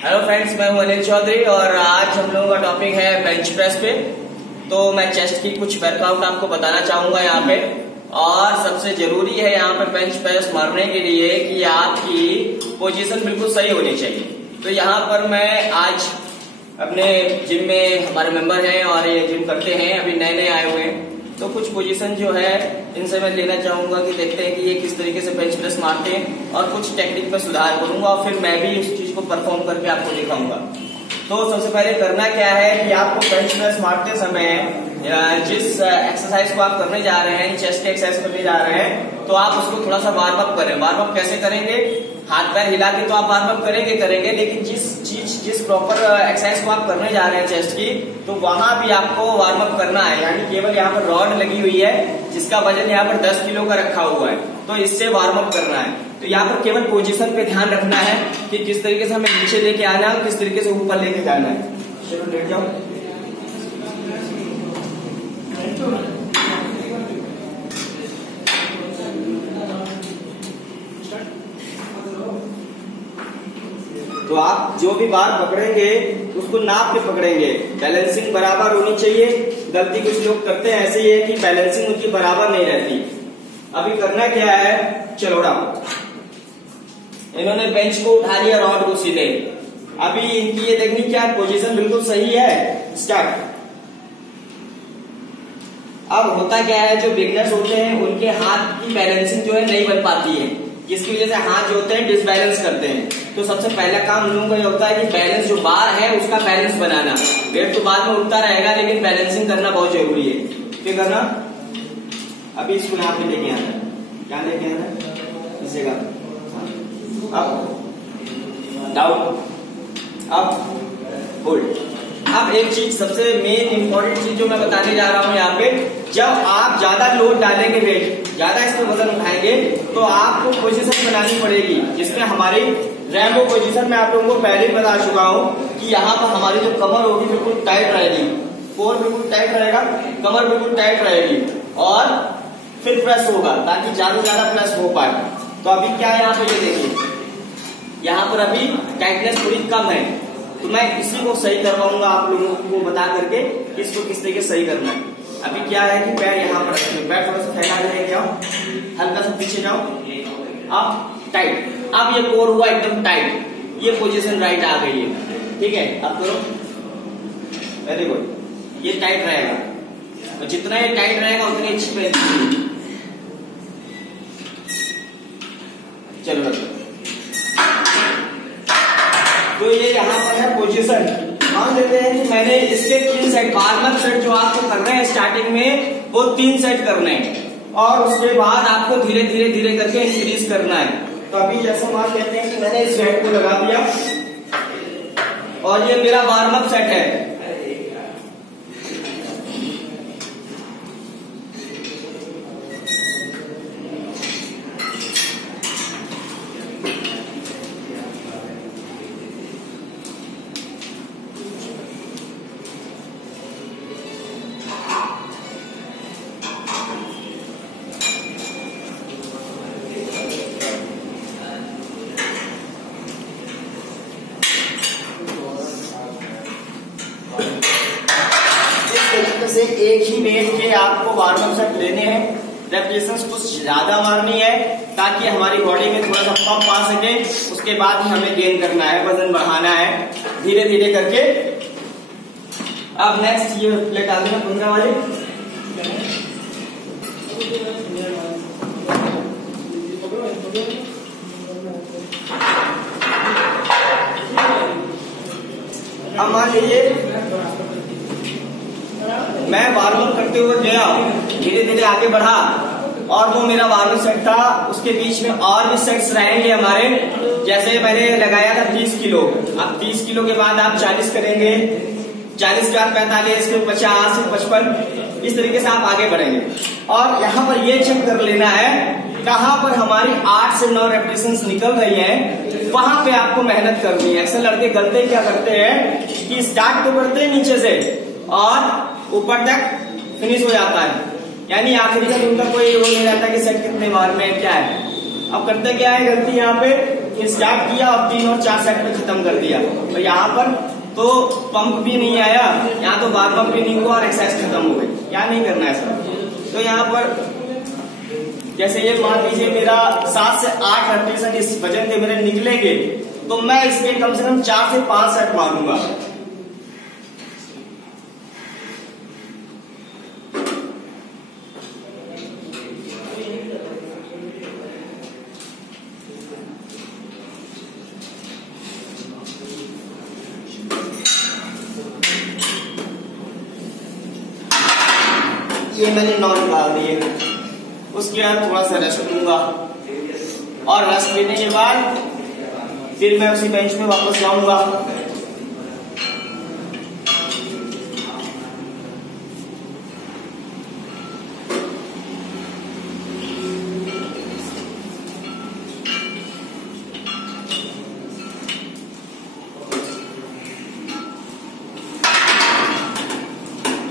Hello friends, मैं हूं अनिल चौधरी और आज हम लोगों का टॉपिक है बेंच प्रेस पे। तो मैं चेस्ट की कुछ वर्कआउट आपको बताना चाहूंगा यहाँ पे। और सबसे जरूरी है यहाँ पे बेंच प्रेस मारने के लिए कि आपकी पोजीशन बिल्कुल सही होनी चाहिए। तो यहाँ पर मैं आज अपने जिम में हमारे मेंबर हैं और ये जिम करते हैं, अभी नए नए आए हुए हैं, तो कुछ पोजीशन जो है इनसे मैं लेना चाहूंगा कि देखते हैं कि ये किस तरीके से बेंच प्रेस मारते हैं और कुछ टेक्निक पे सुधार करूंगा और फिर मैं भी उस चीज को परफॉर्म करके आपको दिखाऊंगा। तो सबसे पहले करना क्या है कि आपको बेंच प्रेस मारते समय जिस एक्सरसाइज को आप करने जा रहे हैं, चेस्ट की एक्सरसाइज करने जा रहे हैं, तो आप उसको थोड़ा सा वार्म अप करें। वार्म अप कैसे करेंगे? हाथ पैर हिला के तो आप वार्म अप करेंगे, लेकिन जिस प्रॉपर एक्सरसाइज को आप करने जा रहे हैं चेस्ट की, तो वहां भी आपको वार्म अप करना है। यानी केवल यहाँ पर रॉड लगी हुई है जिसका वजन यहाँ पर 10 किलो का रखा हुआ है, तो इससे वार्म अप करना है। तो यहाँ पर केवल पोजीशन पे ध्यान रखना है कि किस तरीके से हमें नीचे लेके आना है और किस तरीके से ऊपर लेके जाना है। चलो लेट जाओ। तो आप जो भी बार पकड़ेंगे उसको नाप के पकड़ेंगे, बैलेंसिंग बराबर होनी चाहिए। गलती कुछ लोग करते हैं ऐसे ही है कि बैलेंसिंग उनकी बराबर नहीं रहती। अभी करना क्या है, चलो उठाओ। इन्होंने बेंच को उठा लिया, रॉड को सीधे। अभी इनकी ये देखनी क्या पोजीशन बिल्कुल सही है। स्टार्ट। अब होता क्या है, जो बिगनर्स होते हैं उनके हाथ की बैलेंसिंग जो है नहीं बन पाती है, जिसकी वजह से हाथ जो होते हैं डिसबैलेंस करते हैं। तो सबसे पहला काम हम लोगों का ये होता है कि बैलेंस जो बार है उसका बैलेंस बनाना। वेट तो बाद में उठता रहेगा लेकिन बैलेंसिंग करना बहुत जरूरी है। क्या करना? अभी इसको यहाँ पे लेके आना है। क्या लेके आना है? इस जगह अप डाउन अप होल्ड। अब एक चीज सबसे मेन इंपॉर्टेंट चीज जो मैं बताने जा रहा हूं यहाँ पे, जब आप ज्यादा लोड डालेंगे, वेट ज्यादा इसमें वजन उठाएंगे, तो आपको पोजीशन बनानी पड़ेगी जिसमें हमारी रैम्बो पोजीशन में आप लोगों को पहले ही बता चुका हूं कि यहाँ पर हमारी जो कमर होगी बिल्कुल टाइट रहेगी, कोर बिल्कुल टाइट रहेगा, कमर बिल्कुल टाइट रहेगी और फिर प्रेस होगा ताकि ज्यादा प्रेस हो पाए। तो अभी क्या है यहाँ पे, ये देखिए यहाँ पर अभी टाइटनेस थोड़ी कम है, तो मैं इसी को सही करवाऊंगा आप लोगों को बता करके कि इसको किस तरीके से सही करना है। अभी क्या है कि पैर यहाँ पर रखेंगे, पैर थोड़ा सा फैला के लेके आओ, हल्का सा पीछे जाओ, अब टाइट। अब ये कोर हुआ एकदम टाइट, ये पोजीशन राइट आ गई है। ठीक है, अब करो, वेरी गुड। ये टाइट रहेगा और जितना ये टाइट रहेगा उतनी अच्छी पेन। चलो रखो। तो ये यहाँ पर है पोजीशन। मान लेते हैं कि मैंने इसके 3 सेट, वार्म अप सेट जो आपको करना है स्टार्टिंग में वो 3 सेट करने हैं और उसके बाद आपको धीरे धीरे करके इंक्रीज करना है। तो अभी जैसे मान लेते हैं कि मैंने इस सेट को लगा दिया और ये मेरा वार्म अप सेट है। से एक ही वेट के आपको वार्म अप सेट लेने हैं, रेपिटेशंस कुछ ज्यादा मारनी है ताकि हमारी बॉडी में थोड़ा सा पंप आ सके। उसके बाद ही हमें गेन करना है, वजन बढ़ाना है धीरे धीरे करके। अब नेक्स्ट ये प्लेट आ गई 15 वाली। अब मान लीजिए मैं वार्म अप करते हुए गया, धीरे धीरे आगे बढ़ा और वो मेरा वार्म अप सेट था, उसके बीच में और भी सेट्स रहेंगे हमारे। जैसे मैंने लगाया था 30 किलो, अब 30 किलो के बाद आप 40 करेंगे, 40 के बाद 45, फिर 50, फिर 55, इस तरीके से आप आगे बढ़ेंगे। और यहाँ पर ये चेक कर लेना है कहाँ पर हमारी 8 से 9 रेपिटेशंस निकल रही हैं, वहां पे आपको मेहनत करनी है। अक्सर लड़के गलती क्या करते हैं कि स्टार्ट तो करते हैं नीचे से और ऊपर तक फिनिश हो जाता है, यानी आखिरी तक उनका कोई वो नहीं रहता कि सेट कितने बार में क्या है। अब करते क्या है गलती यहाँ पे फिर स्टार्ट किया और 3 और 4 सेट में खत्म कर दिया। तो यहाँ पर तो पंप भी नहीं आया, यहाँ तो बार पंप भी नहीं हुआ और एक्सरसाइज खत्म हो गई। यहाँ नहीं करना है सर। तो यहाँ पर जैसे ये मान लीजिए मेरा 7 से 8 रेपिटेशन इस वजन के मेरे निकलेंगे, तो मैं इसके कम से कम 4 से 5 सेट मारूंगा। ये मैंने 9 निकाल दिए। उसके बाद थोड़ा सा रेस्ट लूंगा और रेस्ट लेने के बाद फिर मैं उसी बेंच में वापस जाऊंगा।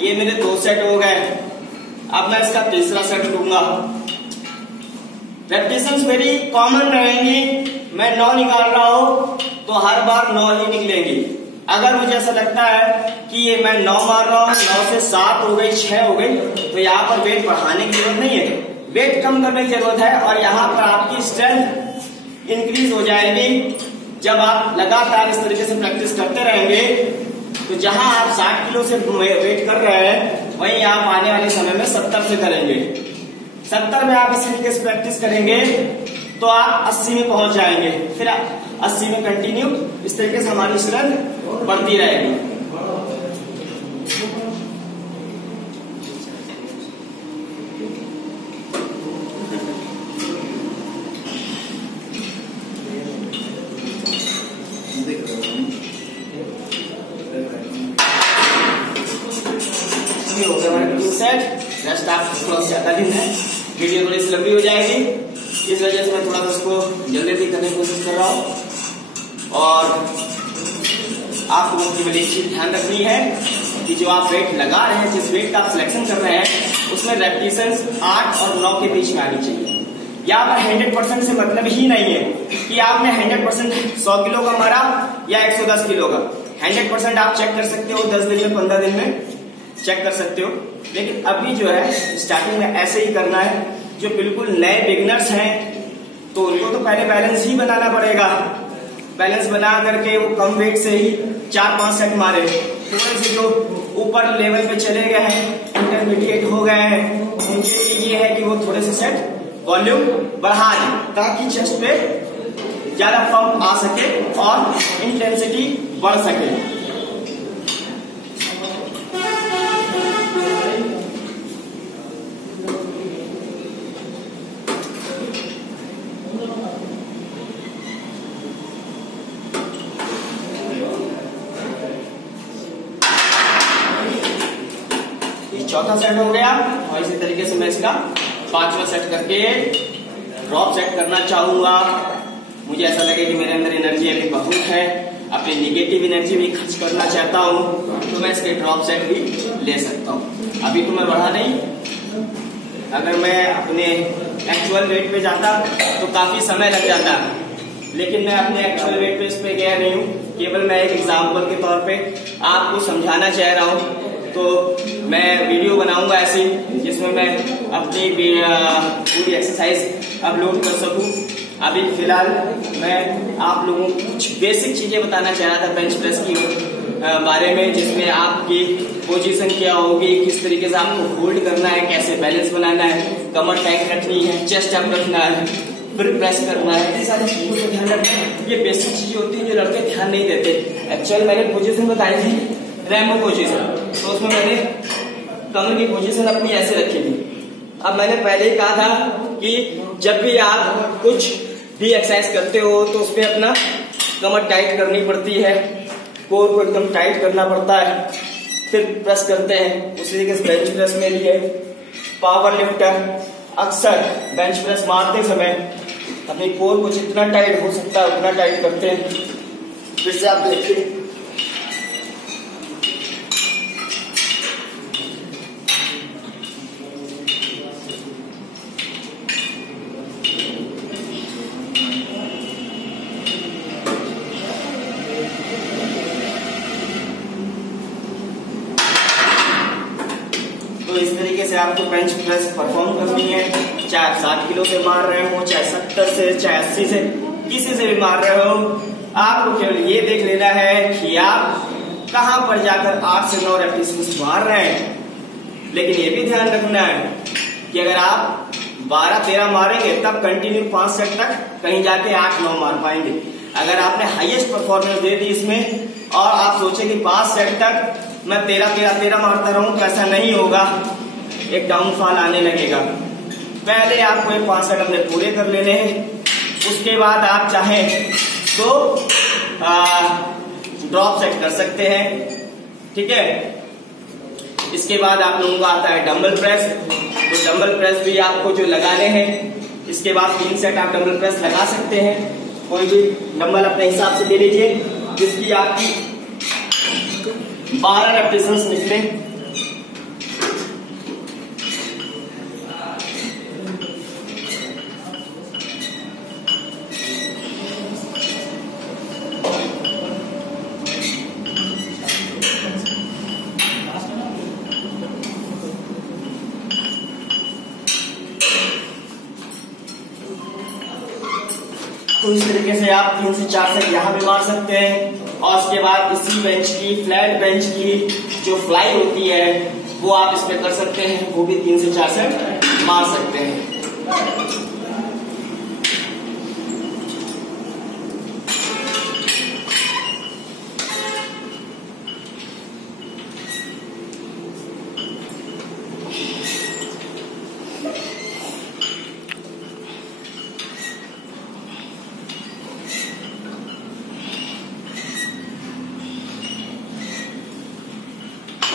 ये मेरे 2 सेट हो गए। अब मैं इसका तीसरा सेट लूंगा। रेपिटेशंस मेरी कॉमन रहेंगी। मैं 9 निकाल रहा हूं तो हर बार 9 ही निकलेंगी। अगर मुझे ऐसा लगता है कि ये मैं 9 मार रहा हूं, 9 से 7 हो गई, 6 हो गई, तो यहाँ पर वेट बढ़ाने की जरूरत नहीं है, वेट कम करने की जरूरत है। और यहाँ पर आपकी स्ट्रेंथ इंक्रीज हो जाएगी। जब आप लगातार इस तरीके से प्रैक्टिस करते रहेंगे तो जहां आप 60 किलो से वेट कर रहे हैं, वहीं आप आने वाले समय में 70 से करेंगे। 70 में आप इस तरीके से प्रैक्टिस करेंगे तो आप 80 में पहुंच जाएंगे। फिर 80 में कंटिन्यू इस तरीके से हमारी स्ट्रेंथ बढ़ती रहेगी। सेट रेस्ट आप थोड़ा ज्यादा दिन है, वीडियो थोड़ी सी लंबी हो जाएगी, इस वजह से मैं थोड़ा सा उसको जल्दी करने की कोशिश कर रहा हूँ। और आपको केवल एक चीज ध्यान रखनी है कि जो आप वेट लगा रहे हैं, जिस वेट का आप सिलेक्शन कर रहे हैं, उसमें रेपिटेशंस 8 और 9 के बीच में आनी चाहिए। यहाँ पर 100% से मतलब ही नहीं है कि आपने 100% 100 किलो का मारा या 110 किलो का। 100% आप चेक कर सकते हो 10 दिन में, 15 दिन में चेक कर सकते हो। लेकिन अभी जो है स्टार्टिंग में ऐसे ही करना है। जो बिल्कुल नए बिगनर्स हैं तो उनको तो पहले बैलेंस ही बनाना पड़ेगा। बैलेंस बना करके वो कम वेट से ही 4-5 सेट मारे। थोड़े से जो ऊपर लेवल पे चले गए हैं, इंटरमीडिएट हो गए हैं, उनके लिए ये है कि वो थोड़े से सेट वॉल्यूम बढ़ा दें ताकि चेस्ट पे ज्यादा पंप आ सके और इंटेंसिटी बढ़ सके। चौथा सेट हो गया और इसी तरीके से मैं इसका 5वां सेट करके ड्रॉप सेट करना चाहूंगा। मुझे ऐसा लगे कि मेरे अंदर एनर्जी अभी बहुत है, अपनी निगेटिव एनर्जी भी खर्च करना चाहता हूं, तो मैं इसके ड्रॉप सेट भी ले सकता हूं। अभी तो मैं बढ़ा नहीं, अगर मैं अपने एक्चुअल वेट पे जाता तो काफी समय लग जाता, लेकिन मैं अपने एक्चुअल वेट पे इस पे गया नहीं हूँ। केवल मैं एक एग्जाम्पल के तौर पे आपको समझाना चाह रहा हूँ। तो मैं वीडियो बनाऊंगा ऐसी जिसमें मैं अपनी पूरी एक्सरसाइज अपलोड कर सकूं। अभी फिलहाल मैं आप लोगों को कुछ बेसिक चीजें बताना चाह रहा था बेंच प्रेस की बारे में, जिसमें आपकी पोजीशन क्या होगी, किस तरीके से आपको होल्ड करना है, कैसे बैलेंस बनाना है, कमर टाइट रखनी है, चेस्ट अप रखना है, फिर प्रेस करना है। ये सारी चीजों को ध्यान रखना है। ये बेसिक चीजें होती है जो लड़के ध्यान नहीं देते। एक्चुअल मैंने पोजीशन बताई थी रेमो पोजीशन, तो उसमें मैंने कमर की पोजीशन अपनी ऐसे रखी थी। अब मैंने पहले ही कहा था कि जब भी आप कुछ भी एक्सरसाइज करते हो तो उसमें अपना कमर टाइट करनी पड़ती है, कोर को एकदम टाइट करना पड़ता है, फिर प्रेस करते हैं। उसी तरीके से बेंच प्रेस में भी है। पावर लिफ्टर अक्सर बेंच प्रेस मारते समय अपनी कोर को जितना टाइट हो सकता है उतना टाइट करते हैं। फिर से आप देखिए, इस तरीके से आपको बेंच प्रेस परफॉर्म करनी है, चाहे आप 60 किलो से मार रहे हो, चाहे 70 से, चाहे 80 से, किसी से भी मार रहे हो। आपको केवल ये देख लेना है कि आप कहां पर जाकर 8 से 9 रेपिटेशंस मार रहे हैं। लेकिन ये भी ध्यान रखना है कि अगर आप 12-13 मारेंगे तब कंटिन्यू 5 सेट तक कहीं जाके 8-9 मार पाएंगे। अगर आपने हाईएस्ट परफॉर्मेंस दे दी इसमें और आप सोचे कि 5 सेट तक मैं 13-13 मारता रहूं, तो ऐसा नहीं होगा, एक डाउनफॉल आने लगेगा। पहले आपको ये 5 सेट अपने पूरे कर लेने हैं, उसके बाद आप चाहें तो ड्रॉप सेट कर सकते हैं, ठीक है। इसके बाद आप लोगों का आता है डंबल प्रेस। तो डंबल प्रेस भी आपको जो लगाने हैं, इसके बाद 3 सेट आप डंबल प्रेस लगा सकते हैं। कोई भी डंबल अपने हिसाब से ले लीजिए जिसकी आपकी 12 रेपिटेशंस निकले। तो इस तरीके से आप 3 से 4 सेट यहाँ पे मार सकते हैं और उसके बाद इसी बेंच की, फ्लैट बेंच की जो फ्लाई होती है वो आप इसमें कर सकते हैं, वो भी 3 से 4 सेट मार सकते हैं।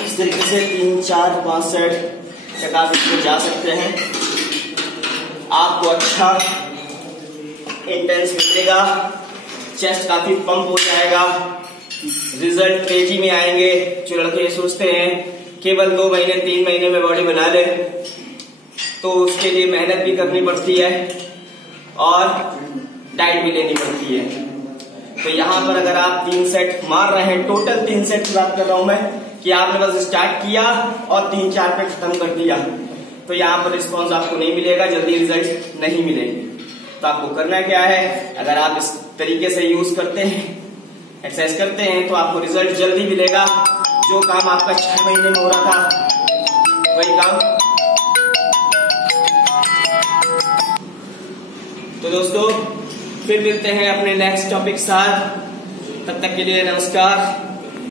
इस तरीके से 3, 4, 5 सेट तक आप इसमें जा सकते हैं। आपको अच्छा इंटेंस मिलेगा, चेस्ट काफी पंप हो जाएगा, रिजल्ट तेजी में आएंगे। जो लड़के सोचते हैं केवल 2 महीने 3 महीने में बॉडी बना ले, तो उसके लिए मेहनत भी करनी पड़ती है और डाइट भी लेनी पड़ती है। तो यहाँ पर अगर आप 3 सेट मार रहे हैं, टोटल 3 सेट की बात कर रहा हूं मैं, कि आपने बस स्टार्ट किया और 3-4 पे खत्म कर दिया, तो यहाँ पर रिस्पॉन्स आपको नहीं मिलेगा, जल्दी रिजल्ट नहीं मिलेगी। तो आपको करना क्या है, अगर आप इस तरीके से यूज करते हैं, एक्सरसाइज करते हैं, तो आपको रिजल्ट जल्दी मिलेगा। जो काम आपका 6 महीने में हो रहा था वही काम। तो दोस्तों फिर मिलते हैं अपने नेक्स्ट टॉपिक साथ, तब तक के लिए नमस्कार।